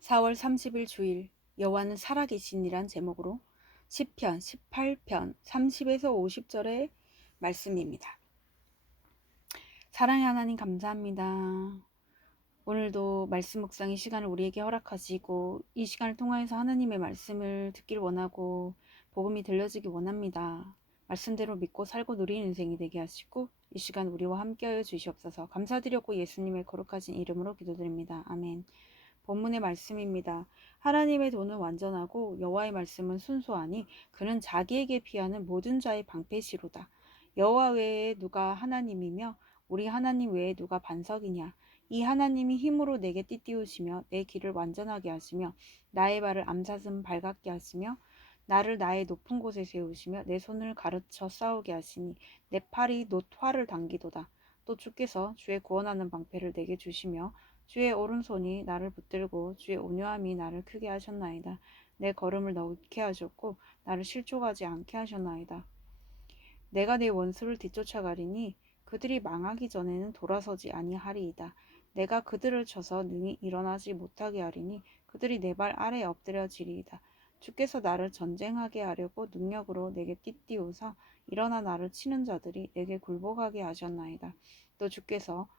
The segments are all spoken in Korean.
4월 30일 주일 여호와는 살아계신이란 제목으로 시편 18편 30에서 50절의 말씀입니다. 사랑의 하나님 감사합니다. 오늘도 말씀 묵상의 시간을 우리에게 허락하시고 이 시간을 통하여서 하나님의 말씀을 듣길 원하고 복음이 들려지기 원합니다. 말씀대로 믿고 살고 누리는 인생이 되게 하시고 이 시간 우리와 함께하여 주시옵소서 감사드렸고 예수님의 거룩하신 이름으로 기도드립니다. 아멘. 본문의 말씀입니다. 하나님의 돈은 완전하고 여호와의 말씀은 순수하니 그는 자기에게 피하는 모든 자의 방패시로다. 여호와 외에 누가 하나님이며 우리 하나님 외에 누가 반석이냐? 이 하나님이 힘으로 내게 띠띠우시며 내 길을 완전하게 하시며 나의 발을 암사슴 발같게 하시며 나를 나의 높은 곳에 세우시며 내 손을 가르쳐 싸우게 하시니 내 팔이 노화를 당기도다. 또 주께서 주의 구원하는 방패를 내게 주시며 주의 오른손이 나를 붙들고 주의 온유함이 나를 크게 하셨나이다. 내 걸음을 넓게 하셨고 나를 실족하지 않게 하셨나이다. 내가 내 원수를 뒤쫓아가리니 그들이 망하기 전에는 돌아서지 아니하리이다. 내가 그들을 쳐서 능히 일어나지 못하게 하리니 그들이 내 발 아래에 엎드려지리이다. 주께서 나를 전쟁하게 하려고 능력으로 내게 띠띠우사 일어나 나를 치는 자들이 내게 굴복하게 하셨나이다. 또 주께서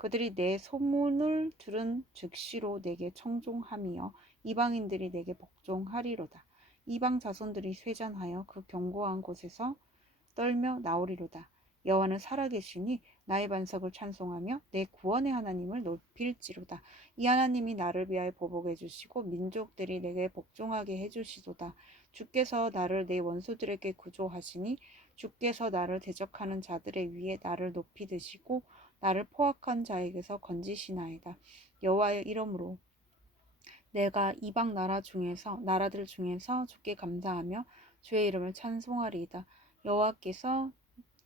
그들이 내 소문을 들은 즉시로 내게 청종함이여 이방인들이 내게 복종하리로다. 이방 자손들이 쇠잔하여 그 견고한 곳에서 떨며 나오리로다. 여호와는 살아계시니 나의 반석을 찬송하며 내 구원의 하나님을 높일지로다. 이 하나님이 나를 위하여 보복해 주시고 민족들이 내게 복종하게 해 주시도다. 주께서 나를 내 원수들에게 구조하시니 주께서 나를 대적하는 자들의 위에 나를 높이 드시고 나를 포악한 자에게서 건지시나이다. 여호와의 이름으로 내가 이방 나라 중에서 나라들 중에서 주께 감사하며 주의 이름을 찬송하리이다. 여호와께서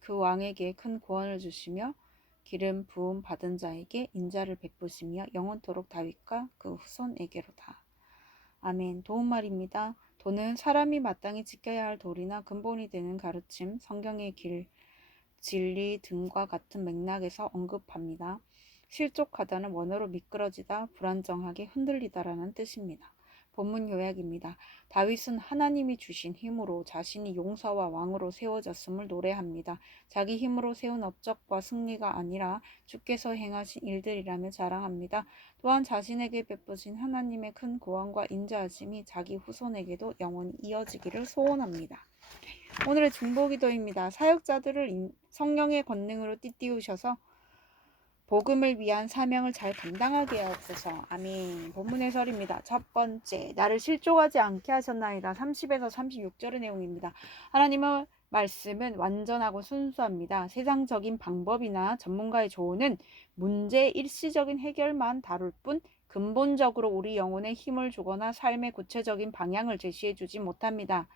그 왕에게 큰 구원을 주시며 기름 부음 받은 자에게 인자를 베푸시며 영원토록 다윗과 그 후손에게로다. 아멘. 도움말입니다. 도는 사람이 마땅히 지켜야 할 도리나 근본이 되는 가르침, 성경의 길, 진리 등과 같은 맥락에서 언급합니다. 실족하다는 원어로 미끄러지다, 불안정하게 흔들리다라는 뜻입니다. 본문 요약입니다. 다윗은 하나님이 주신 힘으로 자신이 용사와 왕으로 세워졌음을 노래합니다. 자기 힘으로 세운 업적과 승리가 아니라 주께서 행하신 일들이라며 자랑합니다. 또한 자신에게 베푸신 하나님의 큰 구원과 인자하심이 자기 후손에게도 영원히 이어지기를 소원합니다. 오늘의 중보기도입니다. 사역자들을 성령의 권능으로 띠띠우셔서 복음을 위한 사명을 잘 감당하게 하옵소서. 아멘. 본문 해설입니다. 첫 번째, 나를 실족하지 않게 하셨나이다. 30에서 36절의 내용입니다. 하나님의 말씀은 완전하고 순수합니다. 세상적인 방법이나 전문가의 조언은 문제의 일시적인 해결만 다룰 뿐 근본적으로 우리 영혼에 힘을 주거나 삶의 구체적인 방향을 제시해 주지 못합니다.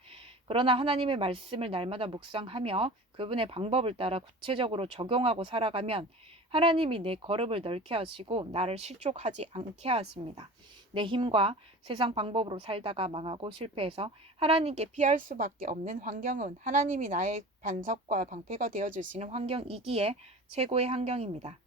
그러나 하나님의 말씀을 날마다 묵상하며 그분의 방법을 따라 구체적으로 적용하고 살아가면 하나님이 내 걸음을 넓게 하시고 나를 실족하지 않게 하십니다. 내 힘과 세상 방법으로 살다가 망하고 실패해서 하나님께 피할 수밖에 없는 환경은 하나님이 나의 반석과 방패가 되어 주시는 환경이기에 최고의 환경입니다.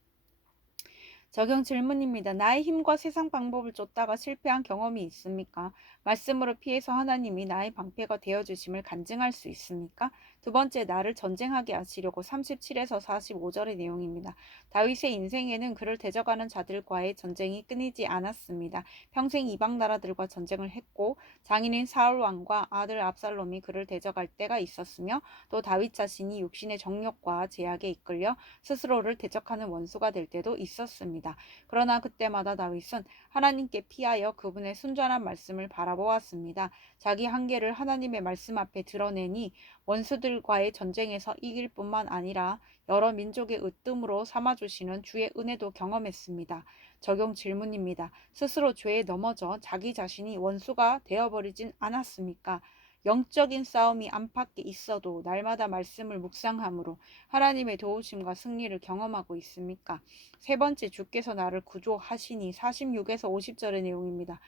적용 질문입니다. 나의 힘과 세상 방법을 쫓다가 실패한 경험이 있습니까? 말씀으로 피해서 하나님이 나의 방패가 되어 주심을 간증할 수 있습니까? 두 번째, 나를 전쟁하게 하시려고 37에서 45절의 내용입니다. 다윗의 인생에는 그를 대적하는 자들과의 전쟁이 끊이지 않았습니다. 평생 이방 나라들과 전쟁을 했고 장인인 사울 왕과 아들 압살롬이 그를 대적할 때가 있었으며 또 다윗 자신이 육신의 정욕과 제약에 이끌려 스스로를 대적하는 원수가 될 때도 있었습니다. 그러나 그때마다 다윗은 하나님께 피하여 그분의 순전한 말씀을 바라보았습니다. 자기 한계를 하나님의 말씀 앞에 드러내니 원수들과의 전쟁에서 이길 뿐만 아니라 여러 민족의 으뜸으로 삼아주시는 주의 은혜도 경험했습니다. 적용 질문입니다. 스스로 죄에 넘어져 자기 자신이 원수가 되어버리진 않았습니까? 영적인 싸움이 안팎에 있어도 날마다 말씀을 묵상함으로 하나님의 도우심과 승리를 경험하고 있습니까? 세 번째 주께서 나를 구조하시니 46에서 50절의 내용입니다.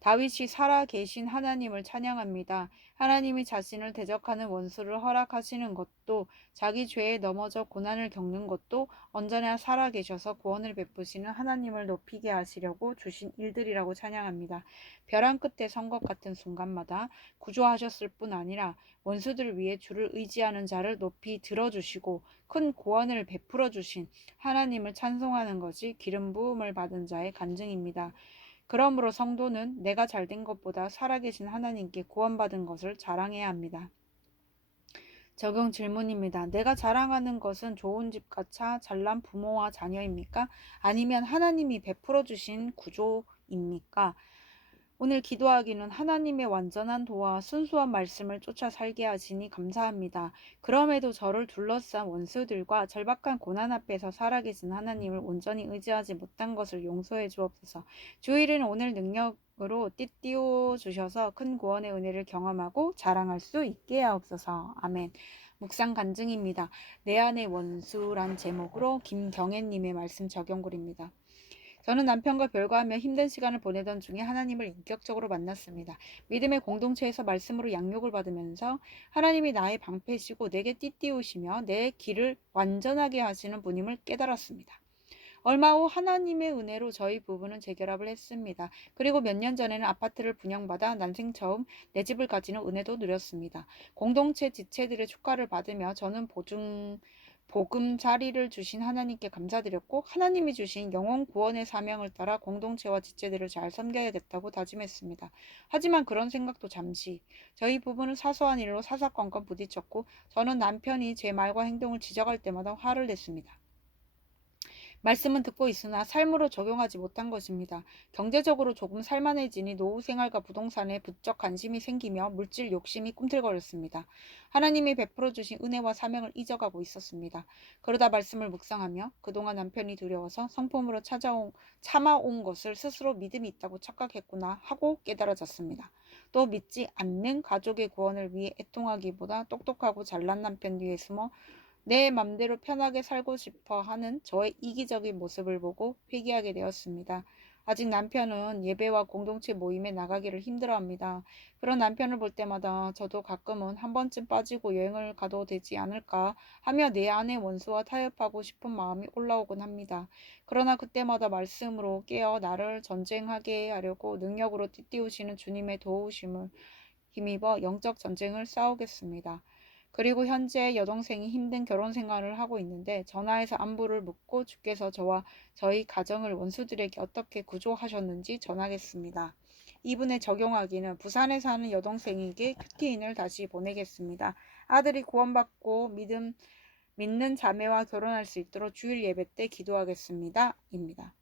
다윗이 살아 계신 하나님을 찬양합니다. 하나님이 자신을 대적하는 원수를 허락하시는 것도 자기 죄에 넘어져 고난을 겪는 것도 언제나 살아 계셔서 구원을 베푸시는 하나님을 높이게 하시려고 주신 일들이라고 찬양합니다. 벼랑 끝에 선 것 같은 순간마다 구조하셨을 뿐 아니라 원수들을 위해 주를 의지하는 자를 높이 들어주시고 큰 구원을 베풀어 주신 하나님을 찬송하는 것이 기름 부음을 받은 자의 간증입니다. 그러므로 성도는 내가 잘된 것보다 살아계신 하나님께 구원받은 것을 자랑해야 합니다. 적용 질문입니다. 내가 자랑하는 것은 좋은 집과 차, 잘난 부모와 자녀입니까? 아니면 하나님이 베풀어 주신 구조입니까? 오늘 기도하기는 하나님의 완전한 도와 순수한 말씀을 쫓아 살게 하시니 감사합니다. 그럼에도 저를 둘러싼 원수들과 절박한 고난 앞에서 살아계신 하나님을 온전히 의지하지 못한 것을 용서해 주옵소서. 주일은 오늘 능력으로 띠띠워 주셔서 큰 구원의 은혜를 경험하고 자랑할 수 있게 하옵소서. 아멘. 묵상 간증입니다. 내 안의 원수란 제목으로 김경애님의 말씀 적용글입니다. 저는 남편과 별거하며 힘든 시간을 보내던 중에 하나님을 인격적으로 만났습니다. 믿음의 공동체에서 말씀으로 양육을 받으면서 하나님이 나의 방패시고 내게 띠띠우시며 내 길을 완전하게 하시는 분임을 깨달았습니다. 얼마 후 하나님의 은혜로 저희 부부는 재결합을 했습니다. 그리고 몇 년 전에는 아파트를 분양받아 난생 처음 내 집을 가지는 은혜도 누렸습니다. 공동체 지체들의 축가를 받으며 저는 보증 복음 자리를 주신 하나님께 감사드렸고 하나님이 주신 영혼 구원의 사명을 따라 공동체와 지체들을 잘 섬겨야겠다고 다짐했습니다. 하지만 그런 생각도 잠시 저희 부부는 사소한 일로 사사건건 부딪혔고 저는 남편이 제 말과 행동을 지적할 때마다 화를 냈습니다. 말씀은 듣고 있으나 삶으로 적용하지 못한 것입니다. 경제적으로 조금 살만해지니 노후 생활과 부동산에 부쩍 관심이 생기며 물질 욕심이 꿈틀거렸습니다. 하나님이 베풀어 주신 은혜와 사명을 잊어가고 있었습니다. 그러다 말씀을 묵상하며 그동안 남편이 두려워서 성품으로 찾아온 참아온 것을 스스로 믿음이 있다고 착각했구나 하고 깨달아졌습니다. 또 믿지 않는 가족의 구원을 위해 애통하기보다 똑똑하고 잘난 남편 뒤에 숨어 내 맘대로 편하게 살고 싶어 하는 저의 이기적인 모습을 보고 회개하게 되었습니다. 아직 남편은 예배와 공동체 모임에 나가기를 힘들어합니다. 그런 남편을 볼 때마다 저도 가끔은 한 번쯤 빠지고 여행을 가도 되지 않을까 하며 내 안의 원수와 타협하고 싶은 마음이 올라오곤 합니다. 그러나 그때마다 말씀으로 깨어 나를 전쟁하게 하려고 능력으로 띠띠우시는 주님의 도우심을 힘입어 영적 전쟁을 싸우겠습니다. 그리고 현재 여동생이 힘든 결혼 생활을 하고 있는데 전화해서 안부를 묻고 주께서 저와 저희 가정을 원수들에게 어떻게 구조하셨는지 전하겠습니다. 이분에 적용하기는 부산에 사는 여동생에게 큐티인을 다시 보내겠습니다. 아들이 구원받고 믿음, 믿는 자매와 결혼할 수 있도록 주일 예배 때 기도하겠습니다. 입니다.